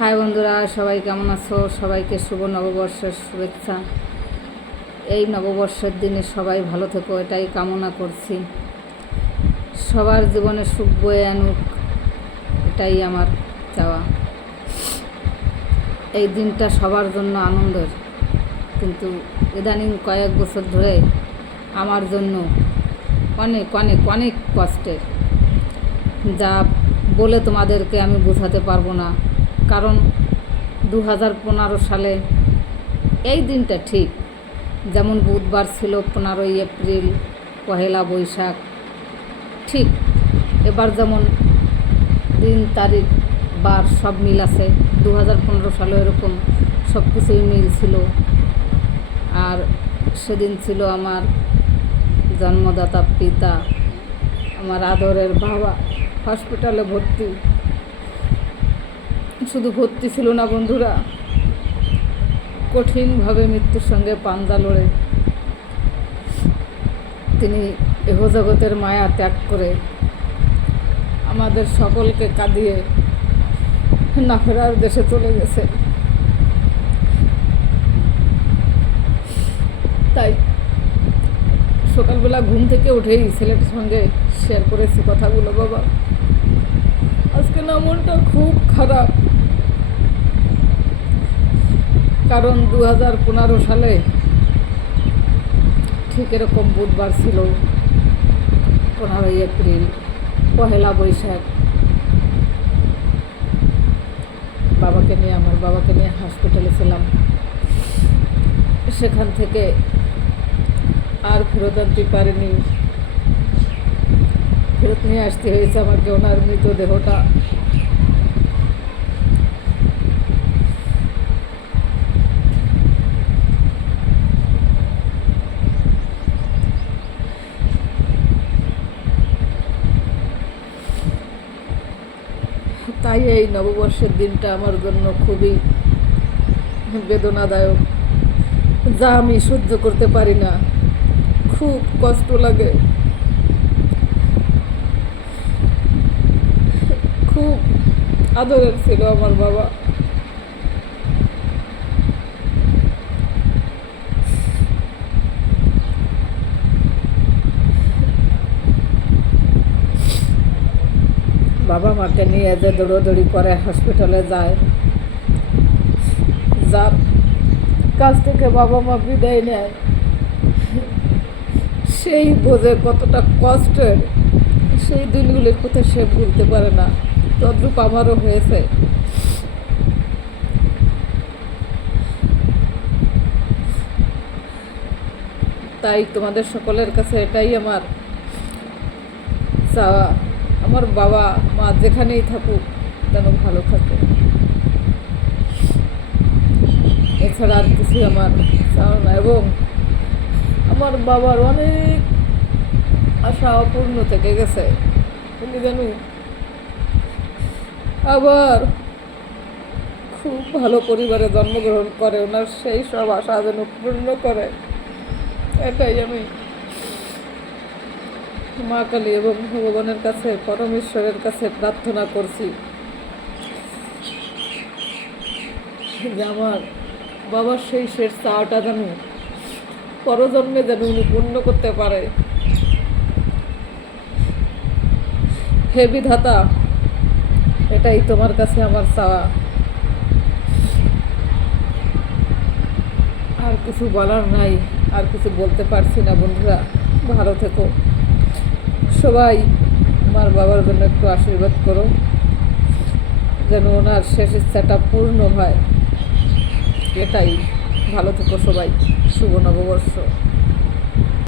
High বন্ধুরা, সবাই কেমন আছো? সবাইকে শুভ নববর্ষের শুভেচ্ছা। এই নববর্ষের দিনে সবাই ভালো থেকো, এটাই কামনা করছি। সবার জীবনে সুখ বয়ে আনুক, এটাই আমার চাওয়া। এই দিনটা সবার জন্য আনন্দের, কিন্তু ইদানিং কয়েক বছর ধরে আমার জন্য অনেক অনেক অনেক কষ্টের, যা বলে তোমাদেরকে আমি বোঝাতে পারবো না। কারণ 2015 সালে এই দিনটা ঠিক যেমন বুধবার ছিল 15ই এপ্রিল, পহেলা বৈশাখ, ঠিক এবার যেমন দিন তারিখ বার সব মিল আছে। 2015 সালে এরকম সব কিছুই মিল ছিল। আর সেদিন ছিল আমার জন্মদাতা পিতা, আমার আদরের বাবা হসপিটালে ভর্তি। শুধু ভর্তি ছিল না বন্ধুরা, কঠিনভাবে মৃত্যুর সঙ্গে পাঞ্জা লড়ে তিনি ইহজগতের মায়া ত্যাগ করে আমাদের সকলকে কাঁদিয়ে না ফেরার দেশে চলে গেছে। তাই সকালবেলা ঘুম থেকে উঠেই ছেলেটার সঙ্গে শেয়ার করেছি কথাগুলো। বাবা, আজকে না মনটা খুব খারাপ, কারণ 2015 সালে ঠিক এরকম বুধবার ছিল 15ই এপ্রিল, পহেলা বৈশাখ। আমার বাবাকে নিয়ে হসপিটালে ছিলাম। সেখান থেকে আর ফেরত আনতে পারিনি, ফেরত নিয়ে আসতে হয়েছে আমাকে ওনার মৃতদেহটা। তাই এই নববর্ষের দিনটা আমার জন্য খুবই বেদনাদায়ক, যা আমি সহ্য করতে পারি না। খুব কষ্ট লাগে, খুব আদরের ছিল আমার বাবা। বাবা মাকে নিয়ে যে দৌড়োদৌড়ি করে হসপিটালে যায়, যার কাছ থেকে বাবা মা বিদায় নেয়, সেই বোঝে কতটা কষ্টের। সেই দিনগুলির কথা সে ভুলতে পারে না। তদ্রূপ আমারও হয়েছে। তাই তোমাদের সকলের কাছে এটাই আমার চাওয়া, আমার বাবা মা যেখানেই থাকুক যেন ভালো থাকে। এছাড়া আর কিছু আমার চাওয়া না। এবং আমার বাবার অনেক আশা অপূর্ণ থেকে গেছে। উনি যেন আবার খুব ভালো পরিবারে জন্মগ্রহণ করে, ওনার সেই সব আশা যেন পূর্ণ করে, এটাই আমি মা কালী এবং ভগবানের কাছে, পরমেশ্বরের কাছে প্রার্থনা করছি যে আমার বাবার সেই শেষ চাওয়াটা যেন পরজন্মে যেন উনি পূর্ণ করতে পারে। হে বিধাতা, এটাই তোমার কাছে আমার চাওয়া। আর কিছু বলার নাই, আর কিছু বলতে পারছি না। বন্ধুরা, ভালো থেকো সবাই। আমার বাবার জন্য একটু আশীর্বাদ করো, যেন ওনার শেষ ইচ্ছাটা পূর্ণ হয়। এটাই। ভালো থেকো সবাই। শুভ নববর্ষ।